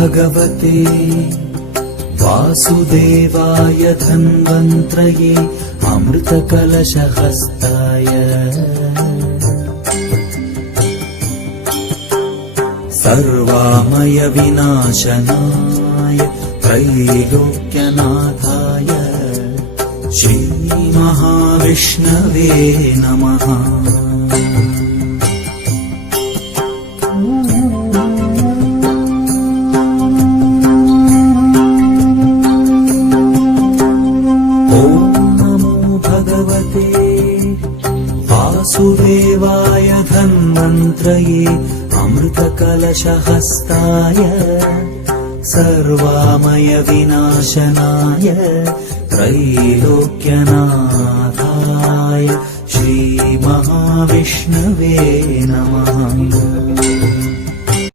भगवते वासुदेवाय धन्वन्त्रये अमृतकलशहस्ताय सर्वामय विनाशनाय त्रैलोक्यनाथाय श्रीमहाविष्णवे नमः। वासुदेवाय धन्वन्त्रये अमृतकलशहस्ताय सर्वामय विनाशनाय त्रैलोक्यनाथाय श्रीमहाविष्णवे नमः।